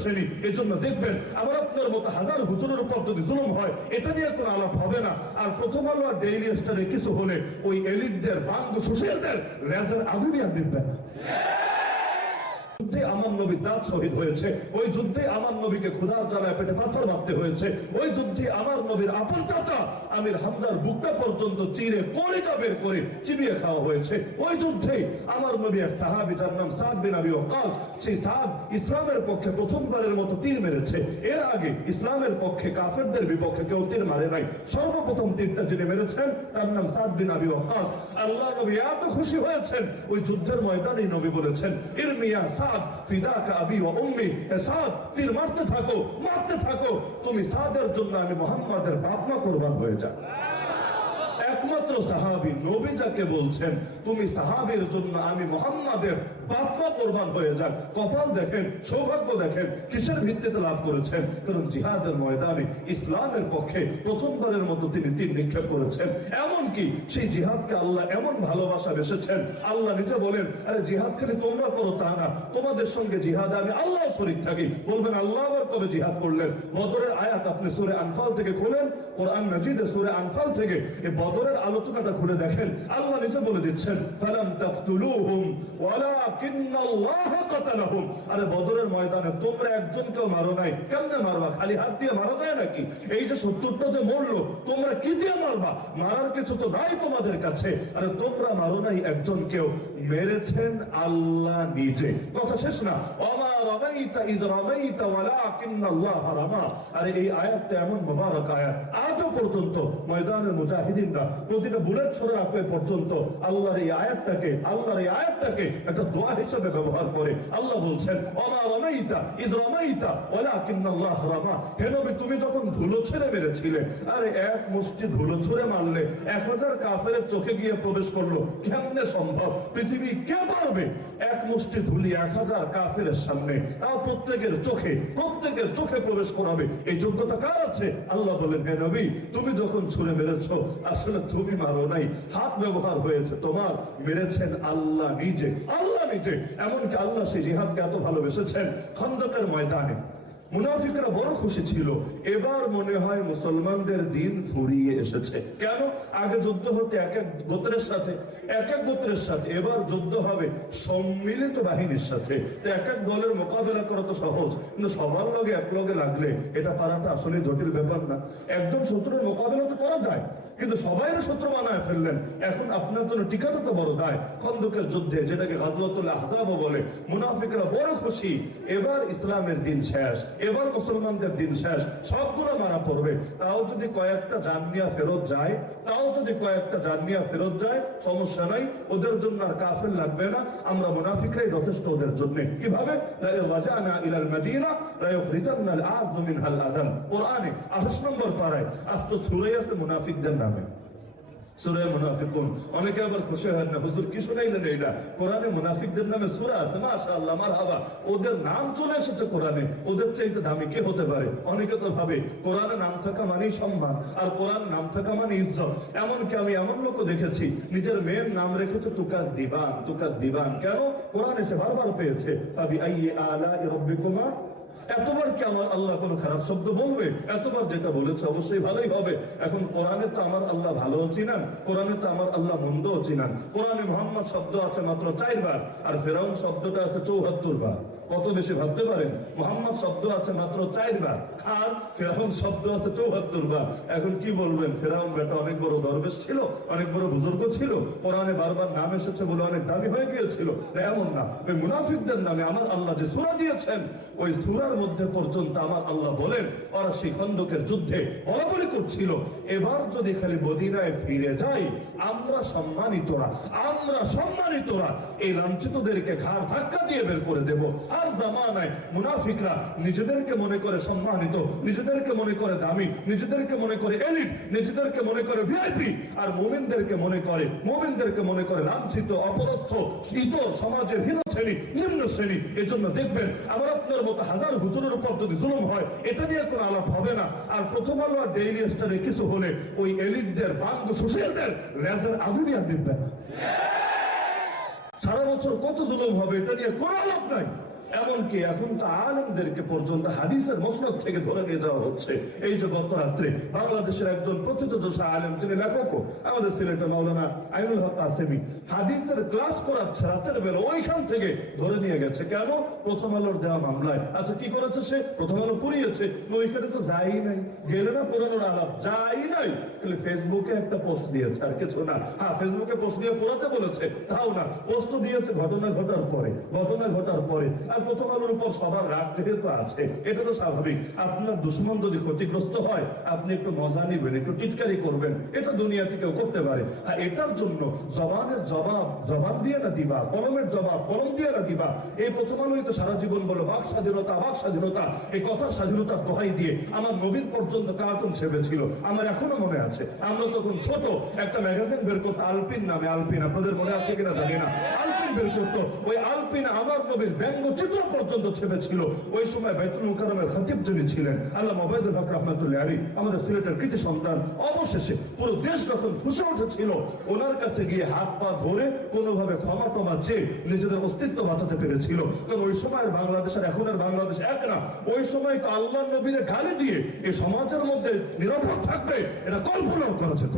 শ্রেণি এই জন্য দেখবেন আমার আপনার মতো হাজার হুজুরের উপর যদি জুলুম হয়, এটা নিয়ে কোনো আলাপ হবে না। আর প্রথম আলো আর ডেইলি স্টারে কিছু হলে ওই এলিটদের বাঙ্গ সুশীলদের লেজার আগুনই আর নিবে না। যুদ্ধে আমার নবী দাঁত শহীদ হয়েছে। ওই যুদ্ধে আমার নবীকে ক্ষুধার জ্বালায় পেটে পাথর মারতে হয়েছে। ওই যুদ্ধে আমার নবীর আপন চাচা আমির হামজার বুকটা পর্যন্ত চিরে কলিজা বের করে চিবিয়ে খাওয়া হয়েছে। ওই যুদ্ধেই আমার নবী এক সাহাবি যার নাম সাদ বিন আবি ওয়াক্কাস সেই সাদ ইসলামের পক্ষে প্রথমবারের মতো তীর মেরেছে। এর আগে ইসলামের পক্ষে কাফেরদের বিপক্ষে কেউ তীর মারে নাই। সর্বপ্রথম তীরটা যিনি মেরেছেন, তার নাম সাদ বিন আবি ওয়াক্কাস আল্লাহ নবী এত খুশি হয়েছেন, ওই যুদ্ধের ময়দানে নবী বলেছেন, ইরমিয়া সাদ ফিদাকা আবি ওয়া উম্মি, এ সাদ, তীর মারতে থাকো মারতে থাকো। তুমি সাদের জন্য আমি মোহাম্মদের বাপমা কোরবান হয়ে যা একমাত্র সাহাবী নবী যাকে বলছেন, তুমি সাহাবির জন্য আমি মোহাম্মদের বাপমা কোরবান হয়ে যাক। কপাল দেখেন, সৌভাগ্য দেখেন, কিসের ভিত্তিতে লাভ করেছেন? কারণ জিহাদের ময়দানে ইসলামের পক্ষে প্রথমবারের মতো তিনি তীর নিক্ষেপ করেছেন। এমনকি সেই জিহাদকে আল্লাহ এমন ভালোবাসা বেসেছেন আল্লাহ নিজে বলেন, আরে, জিহাদ খালি তোমরা করো তা না। তোমাদের সঙ্গে জিহাদ আমি আল্লাহ শরীক থাকি। বলবেন, আল্লাহ আবার কবে জিহাদ করলেন? বদরের আয়াত আপনি সুরে আনফাল থেকে খোলেন, কোরআন মজিদে সুরে আনফাল থেকে এই বদরের আলোচনাটা খুলে দেখেন। আল্লাহ নিজে বলে দিচ্ছেন, ফালাম ওয়ালাকিন্নাল্লাহ কাতালাহুম আরে বদরের ময়দানে তোমরা একজনকেও মারো নাই। কেমনে মারবা? খালি হাত দিয়ে মারা যায় নাকি? এই যে সত্তরটা যে মরলো, তোমরা কি দিয়ে মারবা? মারার কিছু তো নাই তোমাদের কাছে। আরে তোমরা মারো নাই একজনকেও। মেরেছেন আল্লাহ নিজে। কথা শেষ না। অমা তুমি যখন ধুলো ছেড়ে মেরেছিলে, আরে এক মুষ্টি ধুলো ছুঁড়ে মারলে এক হাজার কাফের চোখে গিয়ে প্রবেশ করল, কেমনে সম্ভব? পৃথিবী কে পারবে? এক মুষ্টি ধুলি এক হাজার কাফের সামনে তাও প্রত্যেকের চোখে প্রত্যেকের চোখে প্রবেশ করাবে। এই যোগ্যতা কার আছে? আল্লাহ বলেন, হে নবী, তুমি যখন ছুঁড়ে মেরেছ, আসলে তুমি মারো নাই। হাত ব্যবহার হয়েছে তোমার। মেরেছেন আল্লাহ নিজে। আল্লাহ নিজে। এমনকি আল্লাহ সেই জিহাদকে এত ভালোবেসেছেন খন্দকের ময়দানে। মুনাফিকরা বড় খুশি ছিল। এবার মনে হয় মুসলমানদের দিন ফুরিয়ে এসেছে। কেন? আগে যুদ্ধ হতে এক এক গোত্রের সাথে, এক এক গোত্রের সাথে। এবার যুদ্ধ হবে সম্মিলিত বাহিনীর সাথে। তো এক এক দলের মোকাবেলা করা তো সহজ, কিন্তু সবার লগে এক লগে লাগলে এটা পারাটা আসলে জটিল ব্যাপার না। একজন শত্রুর মোকাবেলা তো করা যায়, কিন্তু সবাই শত্রু বানায় ফেললেন। এখন আপনার জন্য টিকাটা তো বড় দায়, খন্দকের যুদ্ধে, যেটাকে গাজওয়াতুল আহজাবও বলে। মুনাফিকরা বড় খুশি, এবার ইসলামের দিন শেষ। এবার মুসলমানদের দিন শেষ, সবগুলো মারা পড়বে। তাও যদি কয়েকটা জানিয়া ফেরত যায়, তাও যদি কয়েকটা জানিয়া ফেরত যায়, সমস্যা নাই, ওদের জন্য আর কাফের লাগবে না। আমরা মুনাফিকরাই যথেষ্ট ওদের জন্য। কীভাবে? 28 নম্বর পারায় আজ তো ছুড়ে আছে মুনাফিকদের নামে। অনেকে দামি কে হতে পারে? অনেকে তো ভাবে, কোরআনে নাম থাকা মানেই সম্মান, আর কোরআন নাম থাকা মানে ইজ্জত। এমনকি আমি এমন লোক দেখেছি, নিজের মেয়ের নাম রেখেছে তুকার দিবান তুকার দিবান। কেন? কোরআন এসে বারবার পেয়েছে আলা রব্বিকুমা এতবার কি আমার আল্লাহ কোনো খারাপ শব্দ বলবে? এতবার যেটা বলেছে অবশ্যই ভালোই হবে। এখন কোরআনে তো আমার আল্লাহ ভালো চিনান, কোরআনে তো আমার আল্লাহ মন্দ চিনান। কোরআনে মোহাম্মদ শব্দ আছে মাত্র চারবার, আর ফেরাউন শব্দটা আছে চৌহাত্তর বার কত বেশি ভাবতে পারেন? মোহাম্মদ শব্দ আছে মাত্র চারবার। আর ফেরাউন শব্দ আছে চৌহাত্তর বার এখন কি বলবেন? ফেরাউন বেটা অনেক বড় দরবেশ ছিল, অনেক বড় বুজুর্গ ছিল। কোরআনে বারবার নাম এসেছে বলে অনেক দাবি হয়ে গিয়েছিল। এমন না। ওই মুনাফিকদের নামে আমার আল্লাহ যে সুরা দিয়েছেন, ওই সুরার মধ্যে পর্যন্ত আমার আল্লাহ বলেন, ওরা সেই খন্দকের যুদ্ধে বরাবরই করছিল। এবার যদি খালি মদিনায় ফিরে যাই, আমরা সম্মানিতরা আমরা সম্মানিতরা এই লাঞ্ছিতদেরকে ঘাড় ধাক্কা দিয়ে বের করে দেব। আর জামানায় মুনাফিকরা নিজেদেরকে মনে করে সম্মানিত, নিজেদেরকে মনে করে দামি, নিজেদেরকে মনে করে এলিট, নিজেদেরকে মনে করে ভিআইপি, আর মোমিনদেরকে মনে করে, মোমিনদেরকে মনে করে লাঞ্ছিত, অপরস্থ ইতর সমাজের হীন শ্রেণি, নিম্ন শ্রেণি। এজন্য দেখবেন, আমার আপনার মতো হাজার হুজুরের উপর যদি জুলুম হয়, এটা নিয়ে কোনো আলাপ হবে না। আর প্রথম আলো আর ডেইলি স্টারে কিছু হলে ওই এলিটদের, বাঙ্গ সুশীলদের লেজার আগুনই আর নিবে না। সারা বছর কত জুলুম হবে, এটা নিয়ে কোনো আলাপ নাই। এমনকি এখন তো আলেমদেরকে পর্যন্ত হাদিসের থেকে ধরে নিয়ে যাওয়া হচ্ছে। এই যে গত রাত্রে বাংলাদেশের একজন তিনি আমাদের আইনুল হক আসেমি হাদিসের ক্লাস করাচ্ছে রাতের বেলা, ওইখান থেকে ধরে নিয়ে গেছে। কেন? প্রথম আলোর দেওয়া মামলায়। আচ্ছা কি করেছে সে? প্রথম আলো পুড়িয়েছে। ওইখানে তো যাই নাই। গেলে না পুরানোর আলাপ? যাই নাই। ফেসবুকে একটা পোস্ট দিয়েছে আর কিছু না। হ্যাঁ ফেসবুকে পোস্ট দিয়ে পড়াতে বলেছে। তাও না। পোস্ট দিয়েছে, ঘটনা ঘটার পরে। ঘটার পরে। আর প্রথম আলোর উপর সবার রাগ যেহেতু আছে, এটা তো স্বাভাবিক। আপনার দুশ্মন যদি ক্ষতিগ্রস্ত হয়, আপনি একটু মজা নিবেন, একটু টিটকারি করবেন। এটা দুনিয়াতে কেউ করতে পারে। আর এটার জন্য জবানের জবাব জবাব দিয়ে না দিবা? কলমের জবাব, কলম দিয়ে না দিবা? এই প্রথম আলোই তো সারা জীবন বলো, বাক স্বাধীনতা বাক স্বাধীনতা। এই কথার স্বাধীনতার দোহাই দিয়ে আমার নবীন পর্যন্ত কার্টুন ছেপেছিল। আমার এখনও মনে আছে। আমরা তখন ছোট, একটা ম্যাগাজিন বের করতো আলপিন নামে আলপিন। আপনাদের মনে আছে কিনা? জানি না। আলপিন বের করতো। ওই আলপিন আমার পর্যন্ত ছেপেছিল। ওই সময় বাইতুল মুকাররমের খতিব যিনি ছিলেন আল্লাহ মোবাইদুল হক রহমতুল্লাহ আলী আমাদের সিলেটের কৃতি সন্তান, অবশেষে পুরো দেশ যখন ফুসে উঠেছিল, ওনার কাছে গিয়ে হাত পা ধরে কোনোভাবে ক্ষমা টমা চেয়ে নিজেদের অস্তিত্ব বাঁচাতে পেরেছিল। কারণ ওই সময়ের বাংলাদেশের এখনের বাংলাদেশ এক না। ওই সময় তো আল্লাহ নবীরে গালি দিয়ে এই সমাজের মধ্যে নিরাপদ থাকবে, এটা কল্পনাও করা যেত।